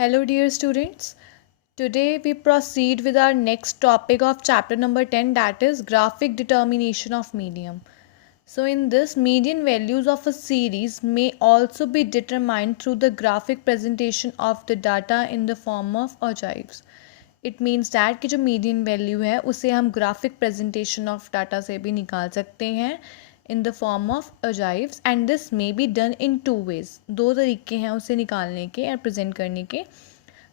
Hello, dear students. Today we proceed with our next topic of chapter number 10, that is graphic determination of medium. So, in this, median values of a series may also be determined through the graphic presentation of the data in the form of ogives. It means that कि जो median value है उसे हम graphic presentation of data से भी निकाल सकते हैं in the form of ogives, and this may be done in two ways. दो तरीके हैं उसे निकालने के और present करने के.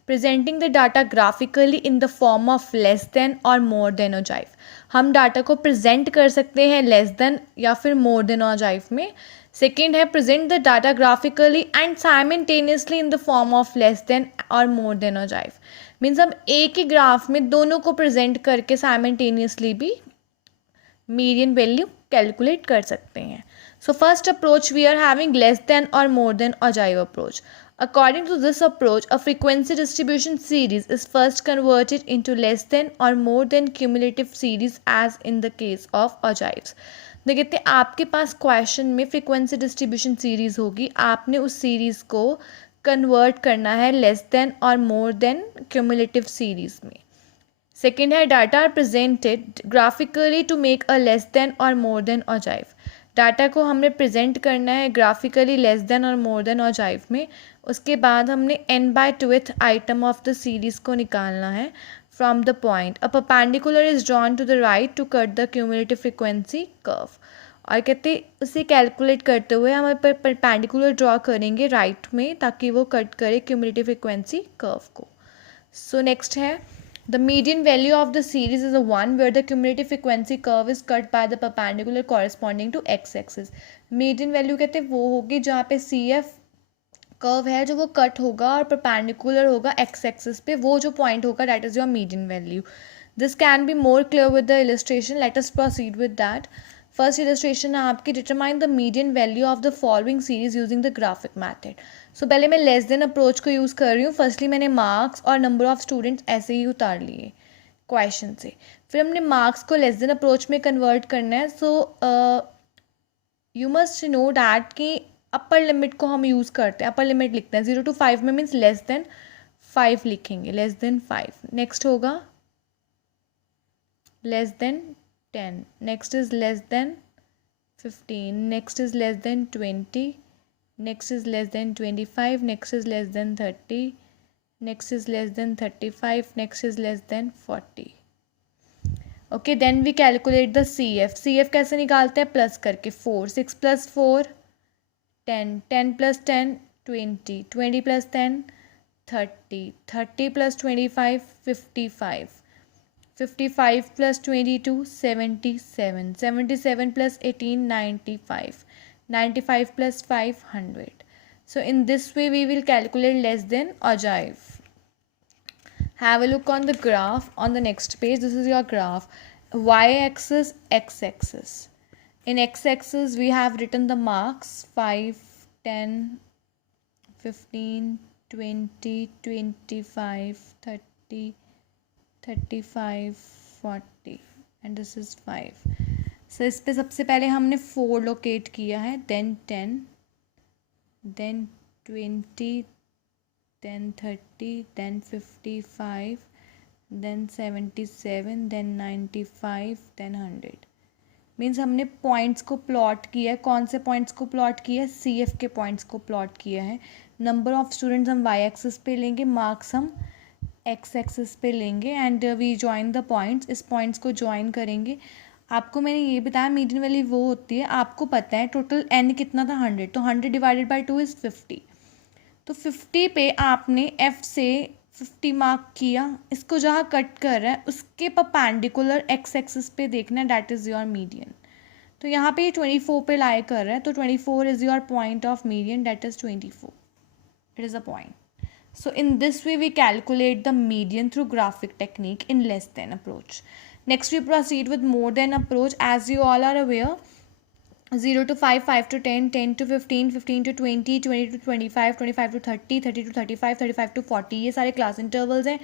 Presenting the data graphically in the form of less than or more than ogive. हम डाटा को प्रेजेंट कर सकते हैं लेस देन या फिर मोर देन ogive में. सेकेंड है present the data graphically and simultaneously in the form of less than और मोर देन ogive. मीन्स हम एक ही ग्राफ में दोनों को प्रेजेंट करके साइमल्टेनियसली भी मीडियन वैल्यू कैलकुलेट कर सकते हैं. So first approach we are having less than और more than ogive approach. According to this approach, a frequency distribution series is first converted into less than or more than cumulative series as in the case of ogives. देखते हैं आपके पास question में frequency distribution series होगी, आपने उस series को convert करना है लेस देन और मोर देन क्यूमुलेटिव सीरीज में. सेकेंड है data are presented graphically to make a less than और मोर देन ogive. डाटा को हमने प्रेजेंट करना है ग्राफिकली लेस देन और मोर देन ogive में. उसके बाद हमने n/2th item of the series को निकालना है from the point. A perpendicular is drawn to the right to cut the cumulative frequency curve. और कहते उसे कैलकुलेट करते हुए हम परपेंडिकुलर ड्रॉ करेंगे राइट में ताकि वो कट करे क्यूमुलेटिव फ्रिक्वेंसी कर्व को. सो नेक्स्ट है the median value of the series is the one where the cumulative frequency curve is cut by the perpendicular corresponding to x-axis. median value कहते हैं वो होगी जहाँ पे CF कर्व है जो वो कट होगा और परपेंडिकुलर होगा एक्स एक्सिस पे, वो जो पॉइंट होगा that is your median value. This can be more clear with the illustration. Let us proceed with that. First illustration है आपकी determine the median value of the following series using the graphic method. So पहले मैं less than approach को use कर रही हूँ. Firstly मैंने marks और नंबर ऑफ स्टूडेंट्स ऐसे ही उतार लिए क्वेश्चन से. फिर हमने मार्क्स को लेस देन अप्रोच में कन्वर्ट करना है. So you must know that कि अपर लिमिट को हम यूज़ करते हैं. अपर लिमिट लिखते हैं 0 to 5 में, मीन्स लेस देन 5 लिखेंगे. Less than 5. नेक्स्ट होगा less than 10. Next is less than 15. Next is less than 20. Next is less than 25. Next is less than 30. Next is less than 35. Next is less than 40. Okay, then we calculate the CF. CF कैसे निकालते हैं? Plus करके 4. 6 + 4 10. 10 + 10 20. 20 + 10 30. 30 + 25 55. 55 + 22 77. 77 + 18 95. 95 + 5 100. So in this way we will calculate less than ogive. Have a look on the graph on the next page. This is your graph. Y-axis, x-axis. In x-axis we have written the marks 5, 10, 15, 20, 25, 30, 35, 40 and this is 5. So इस पे सबसे पहले हमने 4 locate किया है, then 10, then 20, then 30, then 55, then 77, then 95, then 100. Means हमने points को plot किया है. कौन से पॉइंट्स को प्लॉट किया है? CF के पॉइंट्स को प्लॉट किया है. नंबर ऑफ स्टूडेंट्स हम y एक्सिस पे लेंगे, मार्क्स हम x एक्सिस पे लेंगे and we join the points. इस पॉइंट्स को ज्वाइन करेंगे. आपको मैंने ये बताया मीडियन वैल्यू वो होती है, आपको पता है टोटल n कितना था 100, तो 100 डिवाइडेड बाई 2 इज़ 50. तो 50 पे आपने F से 50 मार्क किया. इसको जहाँ कट कर रहा है उसके परपेंडिकुलर x एक्सिस पे देखना है, डैट इज़ योर मीडियन. तो यहाँ पे ये 24 पे लाई कर रहा है, तो 24 is your point of median, that is 24. It is a point. So in this way we calculate the median through graphic technique in less than approach. Next we proceed with more than approach. As you all are aware, 0 to 5, 5 to 10, 10 to 15, 15 to 20, 20 to 25, 25 to 30, 30 to 35, 35 to 40. ये सारे class intervals हैं,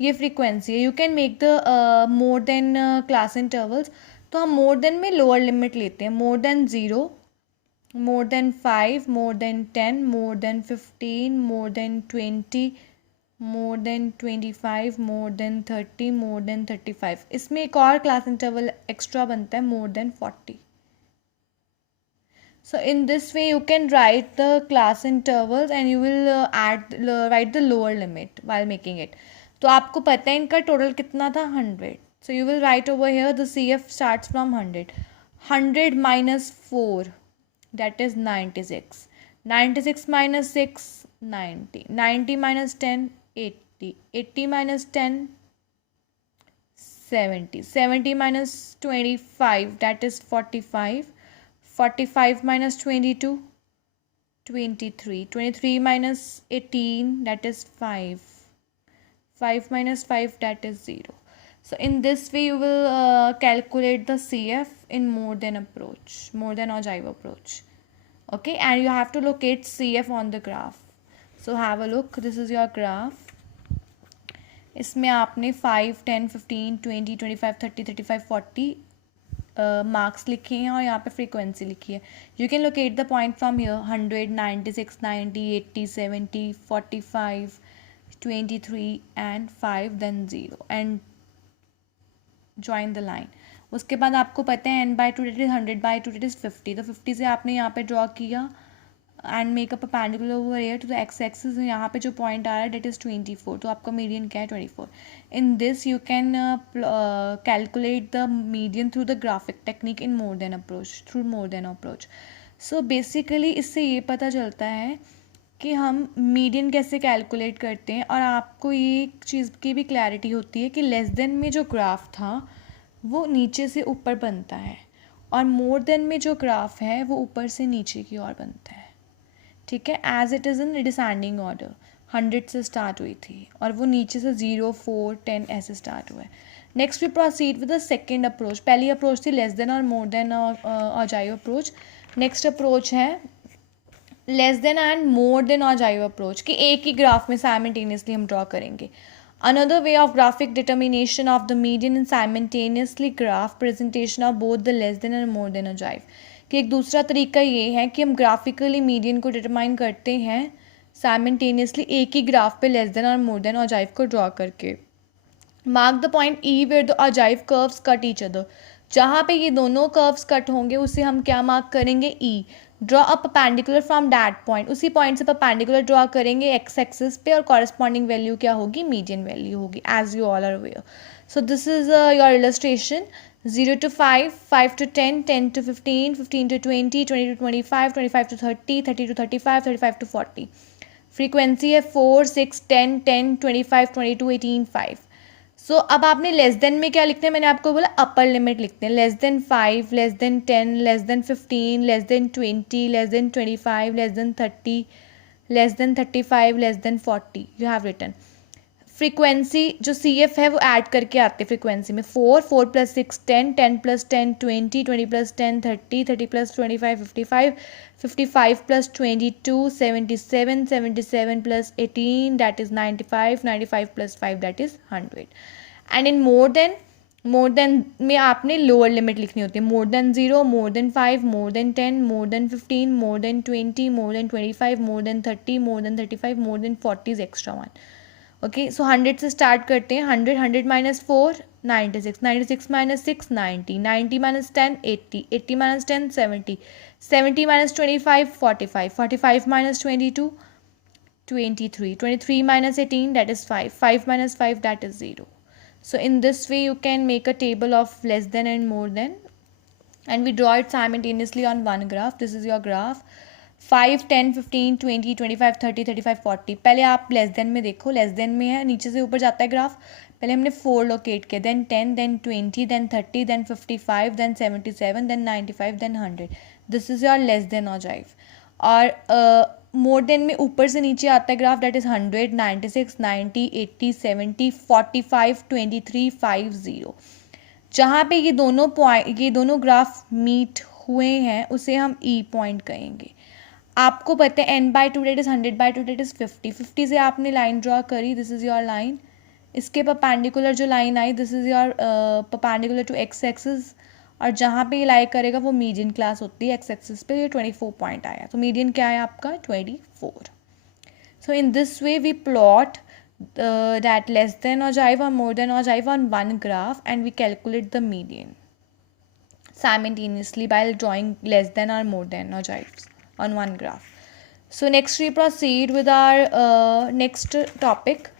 ये frequency है. You can make the more than class intervals. तो हम मोर than में lower limit लेते हैं. मोर than 0, more than 5, more than 10, more than 15, more than 20, more than 25, more than 30, more than 35. इसमें एक और क्लास इंटरवल एक्स्ट्रा बनता है, more than 40. So in this way you can write the class intervals and you will write the lower limit while making it. तो आपको पता है इनका टोटल कितना था 100. So you will write over here the CF starts from 100. 100 minus 4, that is 96. 96 minus 6, 90. 90 minus 10, 80. 80 minus 10, 70. 70 minus 25, that is 45. 45 minus 22, 23. 23 minus 18, that is 5. 5 minus 5, that is 0. So in this way you will calculate the CF in more than ogive approach. Okay, and you have to locate CF on the graph. So have a look, this is your graph. इसमें आपने 5, 10, 15, 20, 25, 30, 35, 40 marks लिखे हैं और यहाँ पे frequency लिखी है. You can locate the point from here 100, 96, 90, 80, 70, 45, 23 and 5 then 0 and join the line. उसके बाद आपको पता है n/2 date is 100/2 date is 50. तो 50 से आपने यहाँ पे ड्रॉ किया and make a perpendicular over here to the X axis. यहाँ पे जो पॉइंट आ रहा है डेट इज़ 24. तो आपका मीडियन क्या है 24. In this you can calculate the median through the graphic technique in more then approach. So basically इससे ये पता चलता है कि हम मीडियन कैसे कैलकुलेट करते हैं और आपको ये एक चीज़ की भी क्लैरिटी होती है कि लेस देन में जो ग्राफ था वो नीचे से ऊपर बनता है और मोर देन में जो ग्राफ है वो ऊपर से नीचे की ओर बनता है. ठीक है, as it is in descending order. 100 से स्टार्ट हुई थी और वो नीचे से 0, 4, 10 ऐसे स्टार्ट हुआ है. Next we proceed with the second approach. पहली अप्रोच थी लेस देन और more than ogive approach. Next approach है less than and more than ogive approach कि एक ही ग्राफ में साइमल्टेनियसली हम ड्रॉ करेंगे. Another way of graphic determination of the median in simultaneously graph presentation of both the less than and more than ogive. कि एक दूसरा तरीका ये है कि हम ग्राफिकली मीडियन को डिटरमाइन करते हैं साइमल्टेनियसली एक ही ग्राफ पे लेस देन और मोर देन ऑजाइव को ड्रॉ करके. Mark the point E where the ogive curves cut each other. जहाँ पे ये दोनों कर्व्स कट होंगे उसे हम क्या मार्क करेंगे E. Draw a perpendicular from that point. उसी पॉइंट से परपेंडिकुलर ड्रॉ करेंगे एक्स एक्सिस पे और कॉरेस्पॉन्डिंग वैल्यू क्या होगी मीडियन वैल्यू होगी as you all are aware. So this is your illustration. 0 to 5, 5 to 10, 10 to 15, 15 to 20, 20 to 25, 25 to 30, 30 to 35, 35 to 40. Frequency है 4, 6, 10, 10, 25, 22, 18, 5. सो अब आपने लेस देन में क्या लिखते हैं, मैंने आपको बोला अपर लिमिट लिखते हैं. Less than 5, less than 10, less than 15, less than 20, less than 25, less than 30, less than 35, less than 40. You have written. Frequency जो सी एफ है वो ऐड करके आते हैं फ्रीक्वेंसी में. 4, 4 + 6, 10, 10 + 10, 20, 20 + 10, 30, 30 + 25, 55, 55 + 22, 77, 77 + 18, that is 95, 95 + 5, that is 100. And in more than में आपने lower limit लिखनी होती है. More than 0, more than 5, more than 10, more than 15, more than 20, more than 25, more than 30, more than 35, more than 40 is extra one. Okay, so 100 से start करते हैं. 100, 100 - 4, 96, 96 - 6, 90, 90 - 10, 80, 80 - 10, 70, 70 - 25, 45, 45 - 22, 23, 23 - 18, that is 5, 5 - 5, that is 0. So in this way you can make a table of less than and more than and we draw it simultaneously on one graph. This is your graph. 5, 10, 15, 20, 25, 30, 35, 40. पहले आप less than में देखो, less than में है नीचे से ऊपर जाता है ग्राफ. पहले हमने 4 लोकेट किया, then 10, then 20, then 30, then 55, then 77, then 95, then 100. This is your less than ogive. और मोर देन में ऊपर से नीचे आता है ग्राफ, दैट इज़ 100, 96, 90, 80, 70, 45, 23, 5, 0. जहाँ पे ये दोनों ग्राफ मीट हुए हैं उसे हम ई पॉइंट कहेंगे. आपको पता है n/2 that is 100/2 that is 50. 50 से आपने लाइन ड्रॉ करी, दिस इज़ योर लाइन. इसके परपेंडिकुलर जो लाइन आई, this is your perpendicular to X axis. और जहाँ पे ये लाई करेगा वो मीडियन क्लास होती है. एक्स एक्सिस पे ये 24 पॉइंट आया, तो मीडियन क्या है आपका 24. So in this way we plot that less than ogive or more than ogive on one graph, and we calculate the median simultaneously while drawing less than or more than ogives on one graph. So next we proceed with our next topic,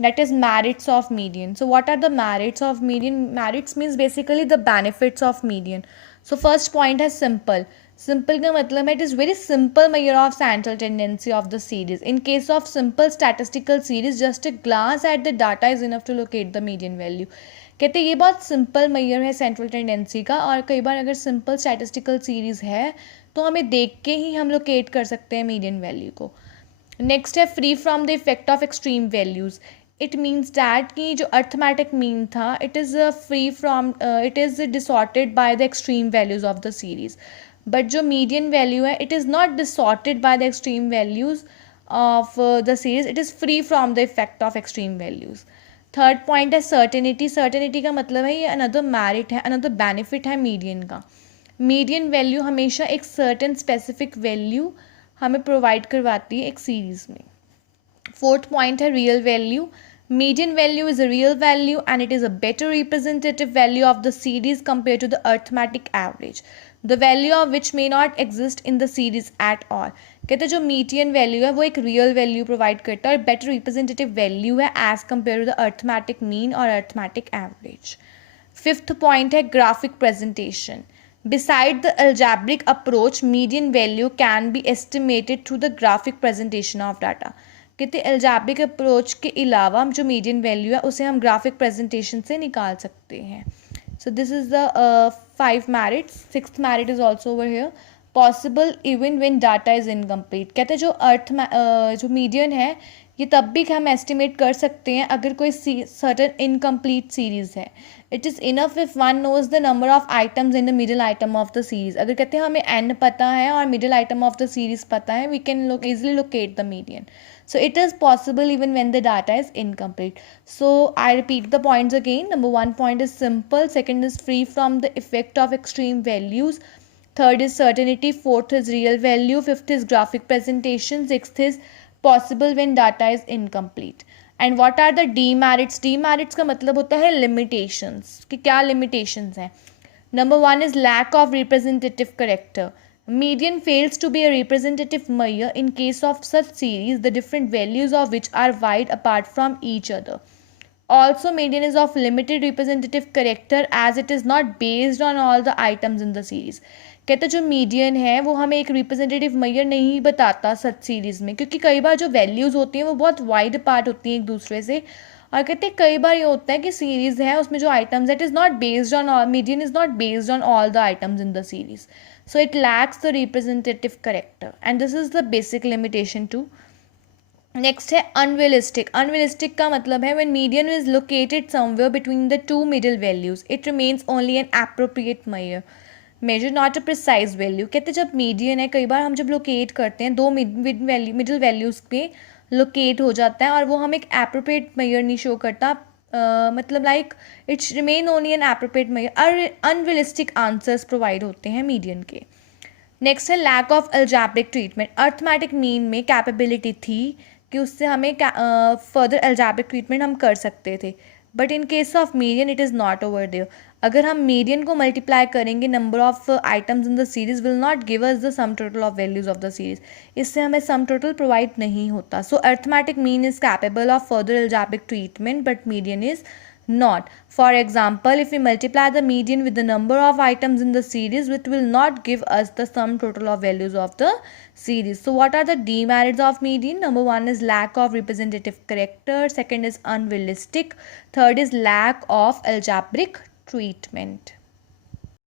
that is merits of median. So what are the merits of median? Merits means basically the benefits of median. So first point is simple. Simple का मतलब है it is very simple measure of central tendency of the series. In case of simple statistical series, just a glance at the data is enough to locate the median value. कहते हैं ये बहुत simple major है central tendency का, और कई बार अगर simple statistical series है तो हमें देख के ही हम लोकेट कर सकते हैं मीडियन वैल्यू को. नेक्स्ट है free from the effect of extreme values. It means that कि जो अर्थमेटिक मीन था it is free from it is distorted by the extreme values of the series, but जो median value है it is not distorted by the extreme values of the series, it is free from the effect of extreme values. Third point है certainty. Certainty का मतलब है ये another merit है, another benefit है median का. Median value हमेशा एक सर्टेन स्पेसिफिक वैल्यू हमें प्रोवाइड करवाती है एक सीरीज़ में. फोर्थ पॉइंट है real value. Median value is a real value and it is a better representative value of the series compared to the arithmetic average, the value of which may not exist in the series at all. कहते हैं जो median value है वो एक real value provide करता है और better representative value है as compare to the arithmetic mean और अर्थमेटिक एवरेज. फिफ्थ पॉइंट है graphic presentation. Beside the algebraic approach, median value can be estimated through the graphic presentation of data. कहते algebraic approach के अलावा जो median value है उसे हम graphic presentation से निकाल सकते हैं. So this is the 5 merits. Sixth merit is also over here. Possible even when data is incomplete. कहते हैं जो मीडियन है ये तब भी हम एस्टिमेट कर सकते हैं अगर कोई सर्टेन इनकम्प्लीट सीरीज़ है. It is enough if one knows the number of items in the middle item of the series. अगर कहते हैं हमें एन पता है और middle item of the series पता है, we can easily locate the median. So it is possible even when the data is incomplete. So I repeat the points again. Number 1 point is simple. Second is free from the effect of extreme values. Third is certainty. Fourth is real value. Fifth is graphic presentation. Sixth is possible when data is incomplete. And what are the demerits? Demerits का मतलब होता है limitations. कि क्या limitations हैं? Number 1 is lack of representative character. Median fails to be a representative measure in case of such series, the different values of which are wide apart from each other. Also, median is of limited representative character as it is not based on all the items in the series. कहते जो median है वो हमें एक representative major नहीं बताता सच series में, क्योंकि कई बार जो वैल्यूज़ होती हैं वो बहुत वाइड अपार्ट होती हैं एक दूसरे से. और कहते हैं कई बार ये होता है कि सीरीज़ है उसमें जो items it is not based on all, median is not based on all the items in the series. So it lacks the representative character, and this is the basic limitation too. Next है unrealistic. Unrealistic का मतलब है when median is located somewhere between the two middle values, it remains only an appropriate measure not a precise value. कहते जब median है कई बार हम जब locate करते हैं दो middle values पे locate हो जाता है और वो हम एक appropriate measure नहीं show करता. मतलब like it's remain only an appropriate measure. Unrealistic answers provide होते हैं मीडियन के. नेक्स्ट है lack of algebraic treatment. Arithmetic mean में कैपेबिलिटी थी कि उससे हमें फर्दर अलजेब्रिक ट्रीटमेंट हम कर सकते थे, but in case of median it is not over there. अगर हम मीडियन को मल्टीप्लाई करेंगे number of items in the series will not give us the sum total of values of the series. इससे हमें सम टोटल प्रोवाइड नहीं होता. So arithmetic mean is capable of further algebraic treatment but median is not. For example, if we multiply the median with the number of items in the series, it will not give us the sum total of values of the series. So what are the demerits of median? Number 1 is lack of representative character. Second is unrealistic. Third is lack of algebraic treatment.